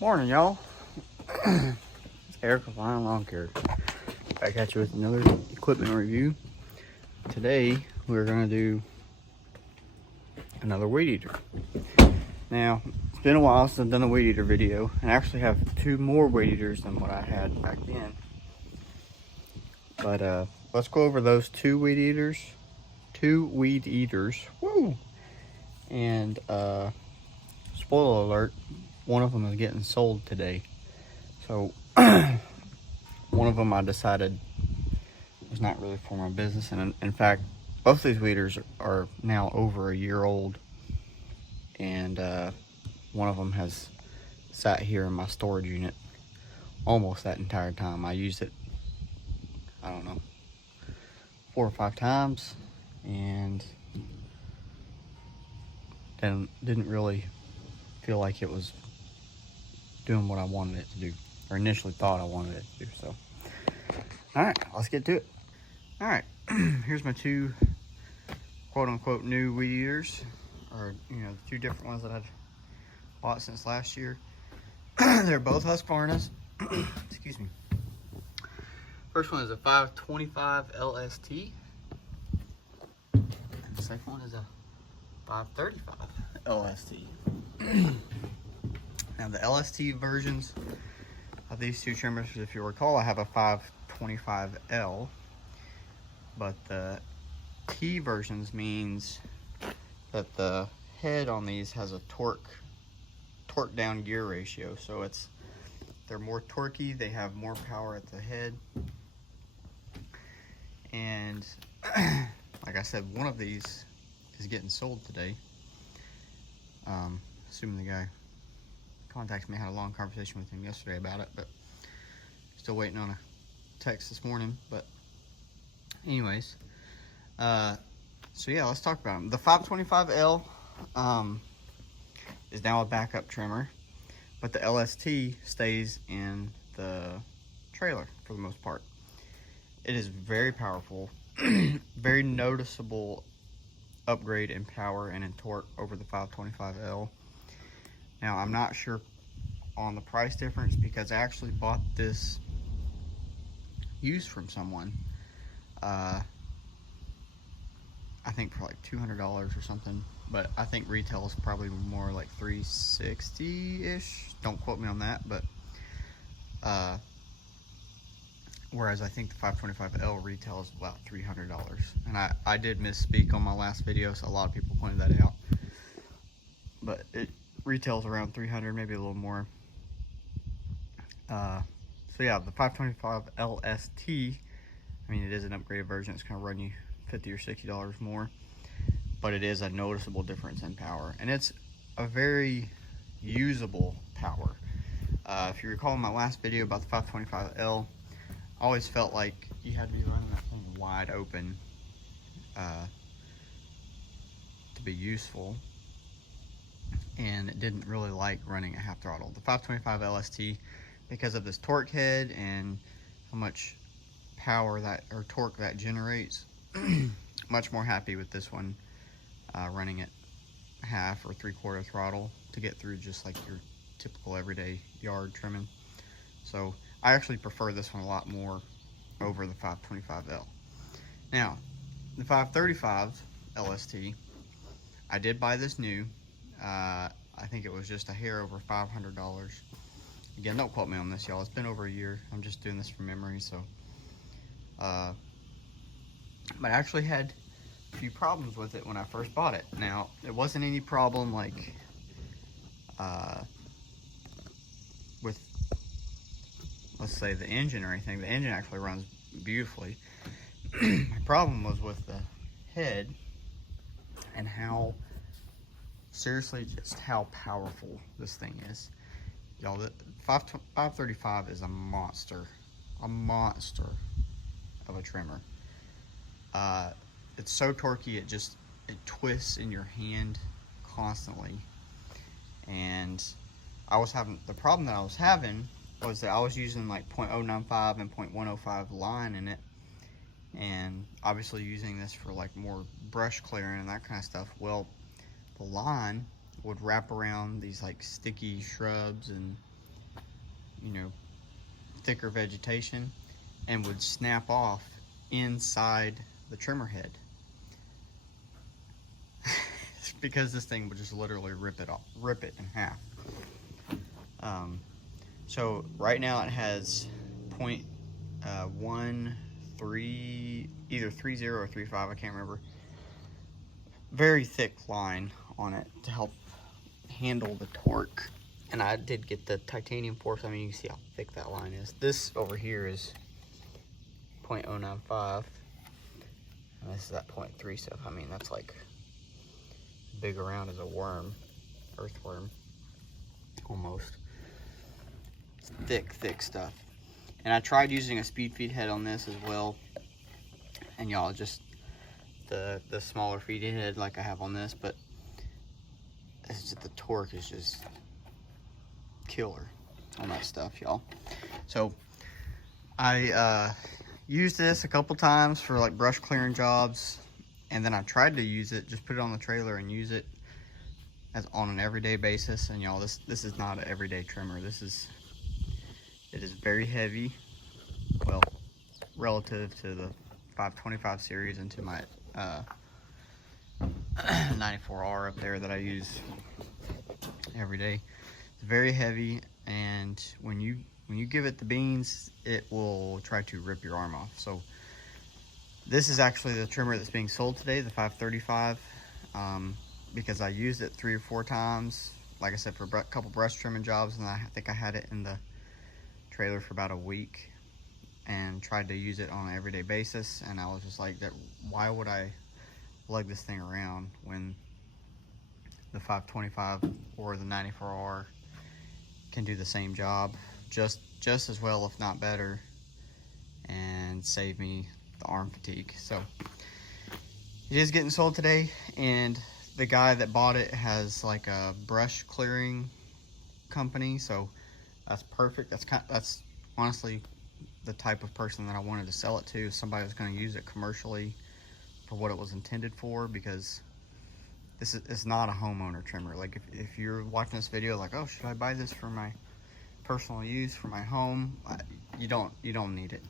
Morning, y'all. It's Eric with Lion Lawn Care. Back at you with another equipment review. Today, we're going to do another weed eater. Now, it's been a while since I've done a weed eater video, and I actually have two more weed eaters than what I had back then. But let's go over those two weed eaters. Woo! And spoiler alert, one of them is getting sold today. So one of them I decided was not really for my business, and in fact, both these weeders are now over a year old, and one of them has sat here in my storage unit almost that entire time. I used it, I don't know, 4 or 5 times, and then didn't really feel like it was doing what I wanted it to do, or initially thought I wanted it to do. So, all right, let's get to it. All right, here's my two quote-unquote new weed eaters, or the two different ones that I've bought since last year. They're both Husqvarnas. Excuse me. First one is a 525 LST, and the second one is a 535 LST. Now the LST versions of these two trimmers, if you recall, I have a 525L, but the T versions means that the head on these has a torque down gear ratio, so they're more torquey, they have more power at the head, and like I said, one of these is getting sold today. Assuming the guy contacts me. I had a long conversation with him yesterday about it, but still waiting on a text this morning. But anyways, so yeah, let's talk about them. The 525L is now a backup trimmer, but the LST stays in the trailer for the most part. It is very powerful, very noticeable upgrade in power and in torque over the 525L. Now, I'm not sure on the price difference because I actually bought this used from someone. I think for like $200 or something, but I think retail is probably more like $360-ish. Don't quote me on that, but whereas I think the 525L retail is about $300. And I did misspeak on my last video, so a lot of people pointed that out. But it retails around $300, maybe a little more. So yeah, the 525 LST, I mean, it is an upgraded version. It's going to run you $50 or $60 more, but it is a noticeable difference in power, and it's a very usable power. If you recall my last video about the 525L, I always felt like you had to be running that thing wide open to be useful, and it didn't really like running at half throttle. The 525 LST, because of this torque head and how much power or torque that generates, much more happy with this one running at half or 3/4 throttle to get through just like your typical everyday yard trimming. So I actually prefer this one a lot more over the 525L. Now, the 535 LST, I did buy this new. I think it was just a hair over $500. Again, don't quote me on this, y'all. It's been over a year. I'm just doing this from memory, so. But I actually had a few problems with it when I first bought it. Now, it wasn't any problem like with, let's say, the engine or anything. The engine actually runs beautifully. My problem was with the head and how, seriously, just how powerful this thing is. Y'all, the 535 is a monster of a trimmer. It's so torquey, it twists in your hand constantly. And the problem that I was having was that I was using like 0.095 and 0.105 line in it, and obviously using this for like more brush clearing and that kind of stuff. Well, the line would wrap around these like sticky shrubs and you know, thicker vegetation and would snap off inside the trimmer head. Because this thing would just literally rip it in half. So right now it has 0.13, either 30 or 35, I can't remember. Very thick line on it to help handle the torque. And I did get the titanium force. I mean, you can see how thick that line is. This over here is 0.095, and this is at 0.3, so I mean, that's like big around as a worm, earthworm, almost. It's thick stuff. And I tried using a speed feed head on this as well, and y'all, just the smaller feed head like I have on this, but it's just, the torque is just killer on that stuff, y'all. So I used this a couple times for like brush clearing jobs, and then I tried to use it, just put it on the trailer and use it as on an everyday basis. And y'all, this is not an everyday trimmer. It is very heavy, well, relative to the 525 series and to my 94R up there that I use every day. It's very heavy, and when you give it the beans, it will try to rip your arm off. So this is actually the trimmer that's being sold today, the 535, because I used it 3 or 4 times, like I said, for a couple brush trimming jobs, and I think I had it in the trailer for about a week and tried to use it on an everyday basis, and I was just like, why would I lug this thing around when the 525 or the 94R can do the same job just as well, if not better, and save me the arm fatigue. So it is getting sold today, and the guy that bought it has like a brush clearing company, so that's perfect. That's honestly the type of person that I wanted to sell it to, somebody that's going to use it commercially for what it was intended for, because it's not a homeowner trimmer. Like if you're watching this video like, oh, should I buy this for my personal use for my home, you don't need it.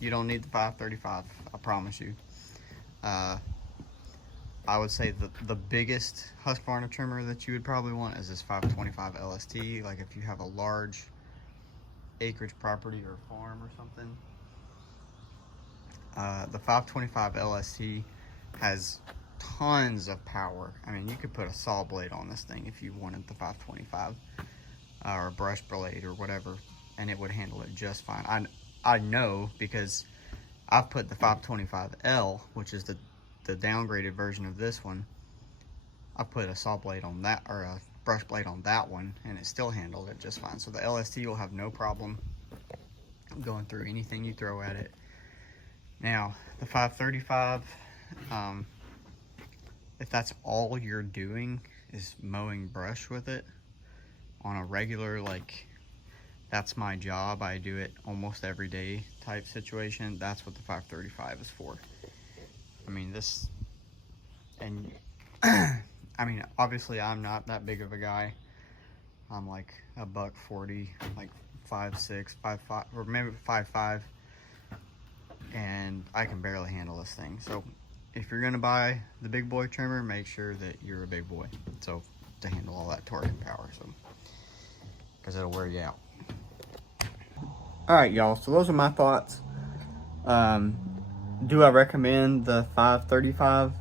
You don't need the 535, I promise you. I would say the biggest Husqvarna trimmer that you would probably want is this 525 LST. Like if you have a large acreage property or farm or something, the 525 LST has tons of power. I mean, you could put a saw blade on this thing if you wanted the 525, or a brush blade or whatever, and it would handle it just fine. I know, because I've put the 525L, which is the downgraded version of this one. I put a saw blade on that, or a brush blade on that one, and it still handled it just fine. So the LST will have no problem going through anything you throw at it. Now the 535, if that's all you're doing is mowing brush with it on a regular, like that's my job, I do it almost every day type situation, that's what the 535 is for. I mean, this, and I mean, obviously I'm not that big of a guy. I'm like a $140, like 5'6", 5'5", or maybe 5'5", and I can barely handle this thing. So if you're gonna buy the big boy trimmer, make sure that you're a big boy, so to handle all that torque and power, so because it'll wear you out. All right, y'all, so those are my thoughts. Do I recommend the 535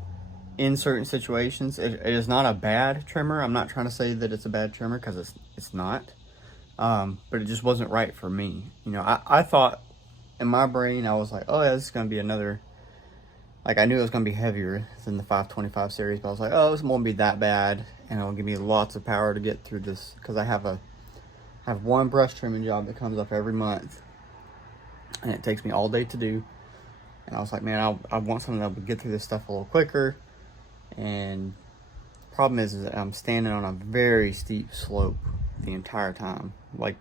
in certain situations? It is not a bad trimmer. I'm not trying to say that it's a bad trimmer, because it's not, but it just wasn't right for me. You know, I thought in my brain, I was like, oh yeah, this is gonna be another, like I knew it was gonna be heavier than the 525 series, but I was like, oh, this won't be that bad, and it'll give me lots of power to get through this, because I have one brush trimming job that comes up every month, and it takes me all day to do. And I was like, man, I want something that would get through this stuff a little quicker. And the problem is that I'm standing on a very steep slope the entire time. Like,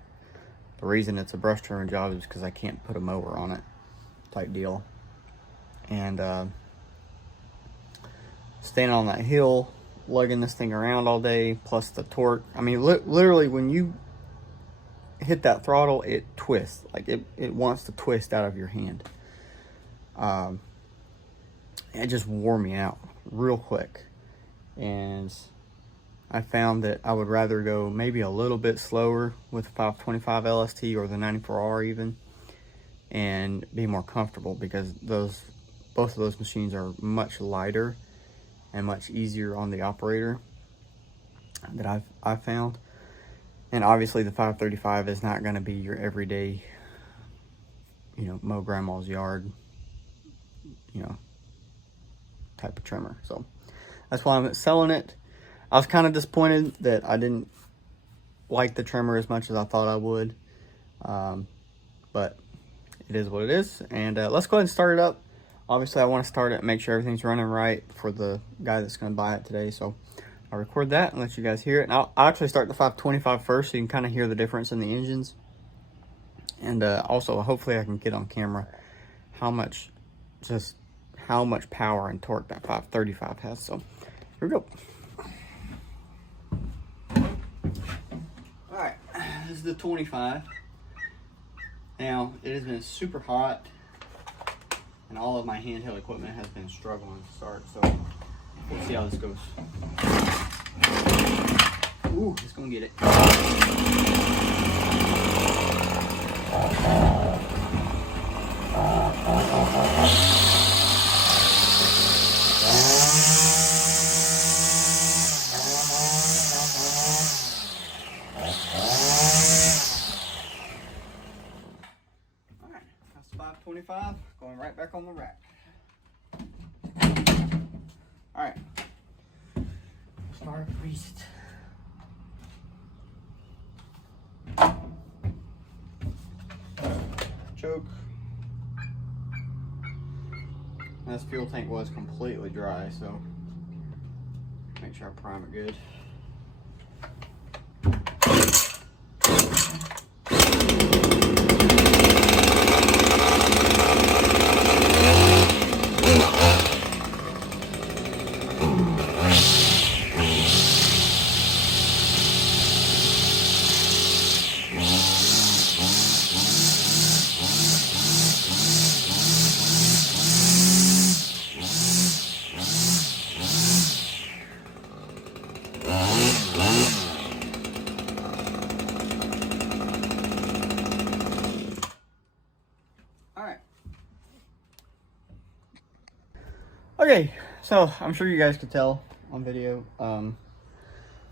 the reason it's a brush trimming job is because I can't put a mower on it, type deal. And standing on that hill, lugging this thing around all day, plus the torque. I mean, literally, when you hit that throttle, it twists. Like it wants to twist out of your hand. It just wore me out real quick. And I found that I would rather go maybe a little bit slower with the 525 LST or the 94R even, and be more comfortable, because both of those machines are much lighter and much easier on the operator that I've found. And obviously the 535 is not going to be your everyday, mow grandma's yard, type of trimmer. So that's why I'm selling it. I was kind of disappointed that I didn't like the trimmer as much as I thought I would. But it is what it is. And let's go ahead and start it up. Obviously I want to start it and make sure everything's running right for the guy that's going to buy it today. So I'll record that and let you guys hear it. And I'll actually start the 525 first, so you can kind of hear the difference in the engines. And also, hopefully I can get on camera how much power and torque that 535 has. So here we go. All right, this is the 25. Now, it has been super hot, and all of my handheld equipment has been struggling to start, so we'll see how this goes. Ooh, it's gonna get it. Alright, that's 525, going right back on the rack. Alright, start beast. Choke. This fuel tank was completely dry, so make sure I prime it good. Okay, so I'm sure you guys could tell on video.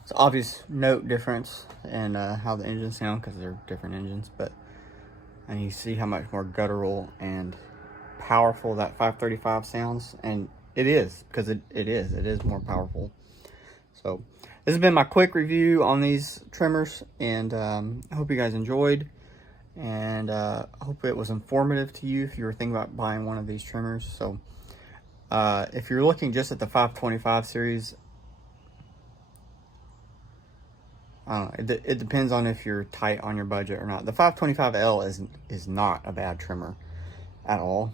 It's an obvious note difference in how the engines sound, because they're different engines, and you see how much more guttural and powerful that 535 sounds, and it is, because it is more powerful. So this has been my quick review on these trimmers, and I hope you guys enjoyed, and I hope it was informative to you if you were thinking about buying one of these trimmers. So if you're looking just at the 525 series, I don't know, it depends on if you're tight on your budget or not. The 525L is not a bad trimmer at all.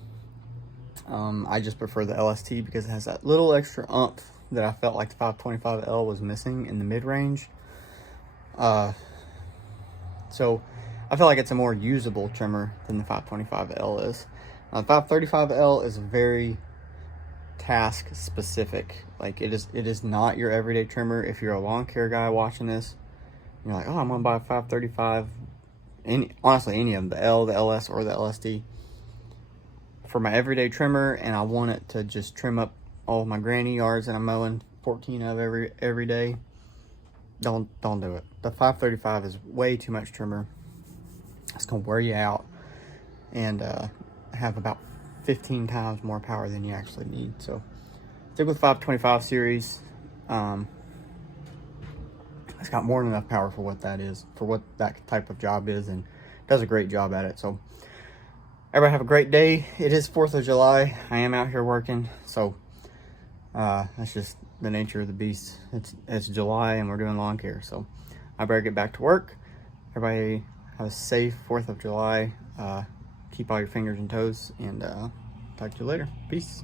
I just prefer the LST because it has that little extra oomph that I felt like the 525L was missing in the mid-range. So I feel like it's a more usable trimmer than the 525L is. The 535L is very task specific. Like it is not your everyday trimmer. If you're a lawn care guy watching this, you're like, oh, I'm gonna buy a 535. Honestly, any of them, the L, the LS, or the LSD, for my everyday trimmer, and I want it to just trim up all of my granny yards that I'm mowing 14 of every day, don't do it. The 535 is way too much trimmer. It's gonna wear you out and have about 15 times more power than you actually need. So stick with 525 series. It's got more than enough power for what that is, for what that type of job is, and does a great job at it. So everybody have a great day. It is 4th of July. I am out here working, so that's just the nature of the beast. It's July and we're doing lawn care, so I better get back to work. Everybody have a safe 4th of July. Keep all your fingers and toes, and talk to you later. Peace.